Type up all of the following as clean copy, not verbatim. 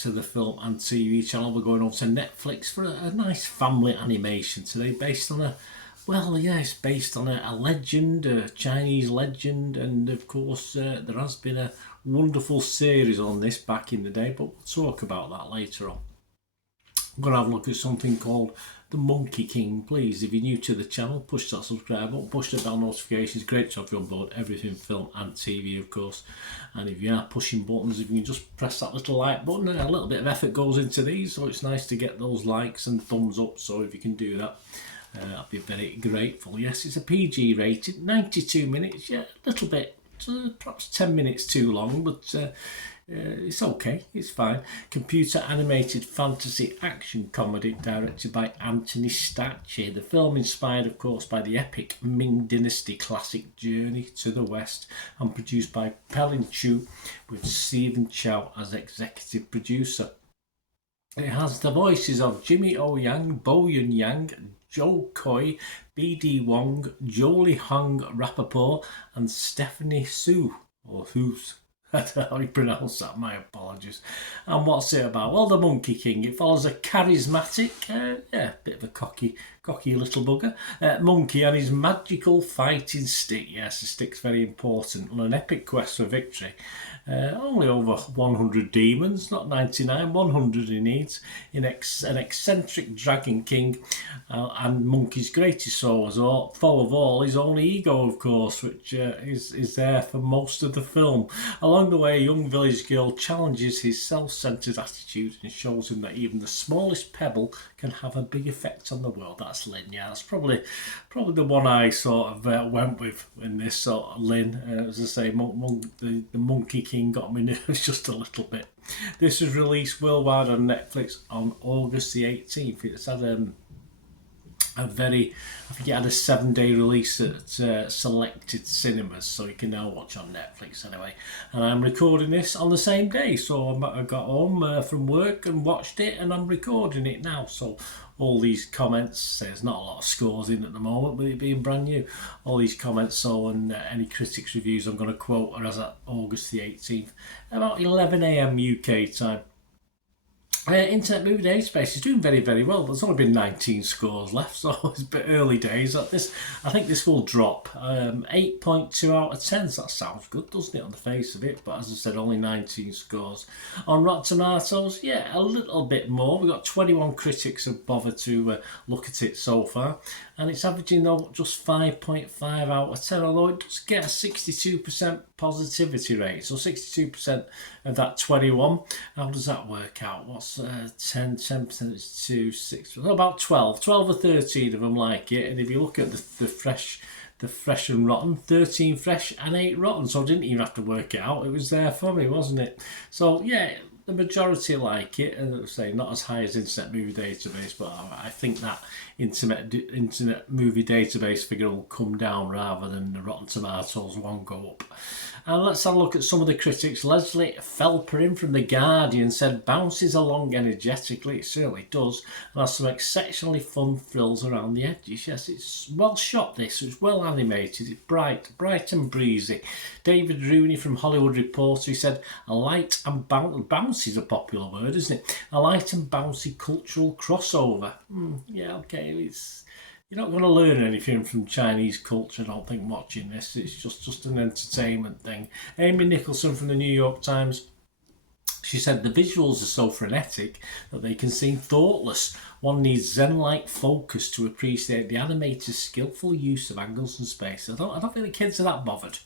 to the film and TV channel. We're going over to Netflix for a nice family animation today, based on it's based on a legend, a Chinese legend, and of course there has been a wonderful series on this back in the day, but we'll talk about that later on. I'm going to have a look at something called The Monkey King. Please, if you're new to the channel, push that subscribe button, push the bell notifications. Great to have you on board, everything film and TV, of course. And if you are pushing buttons, if you can just press that little like button, a little bit of effort goes into these, so it's nice to get those likes and thumbs up. So if you can do that, I'd be very grateful. Yes, it's a PG rated, 92 minutes, yeah, a little bit, perhaps 10 minutes too long, but it's okay, it's fine. Computer animated fantasy action comedy directed by Anthony Stacchi. The film inspired, of course, by the epic Ming Dynasty classic Journey to the West and produced by Pelin Chu with Stephen Chow as executive producer. It has the voices of Jimmy O Yang, Bo Yun Yang, Joe Coy, B.D. Wong, Jolie Hung Rappaport and Stephanie Su, or Who's. I don't know how you pronounce that, my apologies. And what's it about? Well, The Monkey King. It follows a charismatic, bit of a cocky little bugger, monkey and his magical fighting stick. Yes, the stick's very important. On an epic quest for victory. Only over 100 demons, not 99, 100 he needs. An eccentric dragon king and monkey's greatest foe of all, his own ego, of course, which is there for most of the film. Along the way, a young village girl challenges his self-centered attitude and shows him that even the smallest pebble can have a big effect on the world. That's Lin, yeah, that's probably the one I sort of went with in this sort of Lin. As I say, the Monkey King got me nerves just a little bit. This was released worldwide on Netflix on August the 18th. It's had I think it had a 7-day release at selected cinemas, so you can now watch on Netflix anyway. And I'm recording this on the same day, so I got home from work and watched it, and I'm recording it now. So all these comments, there's not a lot of scores in at the moment, but it being brand new. All these comments, and any critics' reviews I'm going to quote are as at August the 18th, about 11 AM UK time. Internet Movie Database is doing very, very well. There's only been 19 scores left, so it's a bit early days. I think this will drop. 8.2 out of 10. So that sounds good, doesn't it, on the face of it? But as I said, only 19 scores. On Rotten Tomatoes, yeah, a little bit more. We've got 21 critics have bothered to look at it so far. And it's averaging, though, just 5.5 out of 10, although it does get a 62% positivity rate. So 62% of that 21. How does that work out? What's 10% is 2, 6, about 12 or 13 of them like it. And if you look at the fresh and rotten, 13 fresh and 8 rotten, so I didn't even have to work it out. It was there for me, wasn't it? So yeah, the majority like it, and say not as high as Internet Movie Database, but I think that Internet Movie Database figure will come down rather than the Rotten Tomatoes one go up. And let's have a look at some of the critics. Leslie Felperin from The Guardian said, bounces along energetically, it certainly does, and has some exceptionally fun thrills around the edges. Yes, it's well shot, this, it's well animated, it's bright and breezy. David Rooney from Hollywood Reporter, he said, a light and bouncy is a popular word, isn't it? A light and bouncy cultural crossover. Yeah, okay, you're not going to learn anything from Chinese culture, I don't think, watching this. It's just an entertainment thing. Amy Nicholson from the New York Times, she said, the visuals are so frenetic that they can seem thoughtless. One needs zen-like focus to appreciate the animator's skillful use of angles and space. I don't think the kids are that bothered.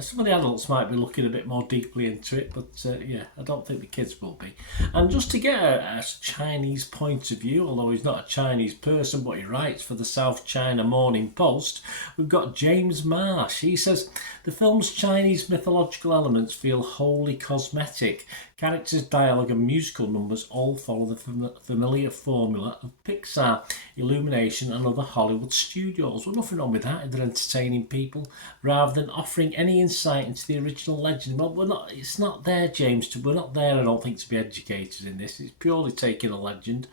Some of the adults might be looking a bit more deeply into it, but yeah, I don't think the kids will be. And just to get a Chinese point of view, although he's not a Chinese person, but he writes for the South China Morning Post, we've got James Marsh. He says, the film's Chinese mythological elements feel wholly cosmetic. Characters, dialogue and musical numbers all follow the familiar formula of Pixar, Illumination and other Hollywood studios. Well, nothing wrong with that. They're entertaining people rather than offering any insight into the original legend. Well, it's not there, James. We're not there, I don't think, to be educated in this. It's purely taking a legend,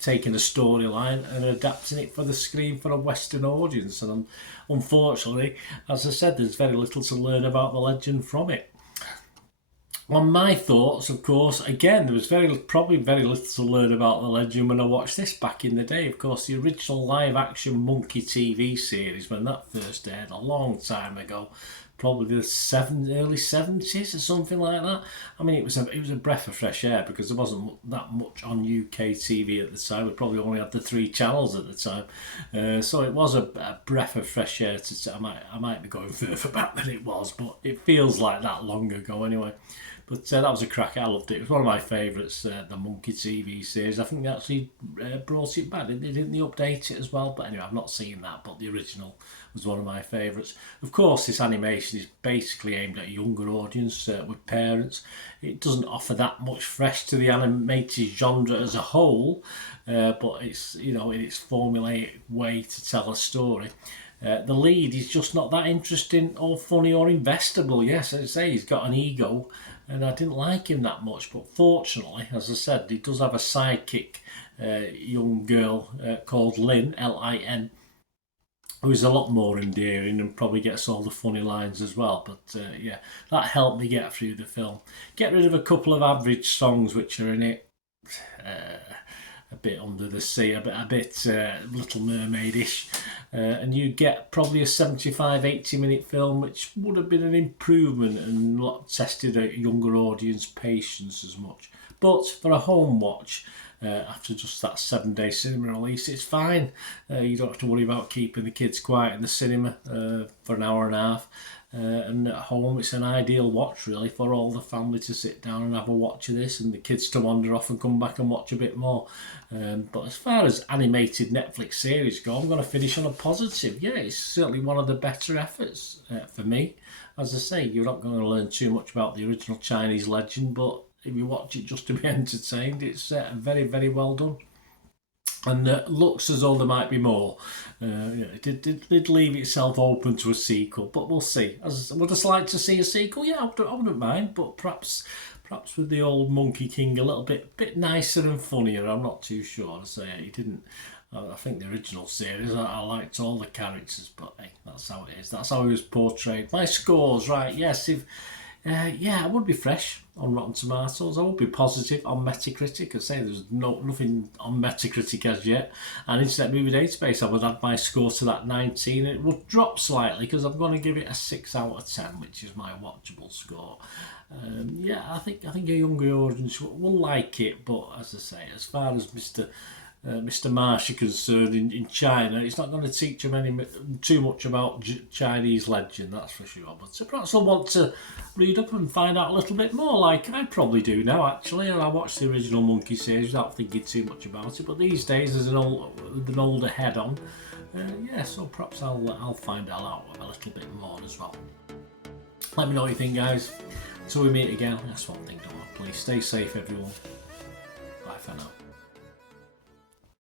taking a storyline and adapting it for the screen for a Western audience. And unfortunately, as I said, there's very little to learn about the legend from it. On my thoughts, of course, again, there was probably very little to learn about the legend when I watched this back in the day. Of course, the original live-action Monkey TV series, when that first aired a long time ago, probably the early 70s or something like that. I mean, it was a breath of fresh air because there wasn't that much on UK TV at the time. We probably only had the 3 channels at the time, so it was a breath of fresh air. I might be going further back than it was, but it feels like that long ago anyway. But that was a crack. I loved it. It was one of my favourites, the Monkey TV series. I think they actually brought it back. Didn't they update it as well? But anyway, I've not seen that, but the original was one of my favourites. Of course, this animation is basically aimed at a younger audience with parents. It doesn't offer that much fresh to the animated genre as a whole, but it's, in its formulaic way to tell a story. The lead is just not that interesting or funny or investable. Yes, as I say, he's got an ego, and I didn't like him that much. But fortunately, as I said, he does have a sidekick, young girl called Lynn, Lin, who is a lot more endearing and probably gets all the funny lines as well. But yeah, that helped me get through the film. Get rid of a couple of average songs which are in it. A bit Under the Sea, a bit Little Mermaid-ish, and you get probably a 75-80 minute film, which would have been an improvement and not tested a younger audience patience as much. But for a home watch, after just that 7-day cinema release, it's fine. You don't have to worry about keeping the kids quiet in the cinema for an hour and a half. And at home, it's an ideal watch really for all the family to sit down and have a watch of this, and the kids to wander off and come back and watch a bit more. But as far as animated Netflix series go, I'm going to finish on a positive. Yeah, it's certainly one of the better efforts for me. As I say, you're not going to learn too much about the original Chinese legend, but if you watch it just to be entertained, it's very, very well done. And looks as though there might be more. It did leave itself open to a sequel, but we'll see. Would I like to see a sequel? Yeah, I wouldn't mind, but perhaps with the old Monkey King a little bit nicer and funnier. I'm not too sure. He didn't. I think the original series, I liked all the characters, but hey, that's how it is. That's how he was portrayed. My scores, right? Yes, I would be fresh on Rotten Tomatoes. I would be positive on Metacritic. I say there's nothing on Metacritic as yet. And Internet Movie Database, I would add my score to that 19. It would drop slightly because I'm going to give it a 6 out of 10, which is my watchable score. I think a younger audience will like it, but as I say, as far as Mr. Marsh are concerned in China, it's not going to teach them too much about Chinese legend, that's for sure. But perhaps I'll want to read up and find out a little bit more, like I probably do now actually. And I watched the original Monkey series without thinking too much about it. But these days, there's an older head on, so perhaps I'll find out a little bit more as well. Let me know what you think, guys. Until we meet again, that's one thing to do. Please stay safe, everyone. Bye for now.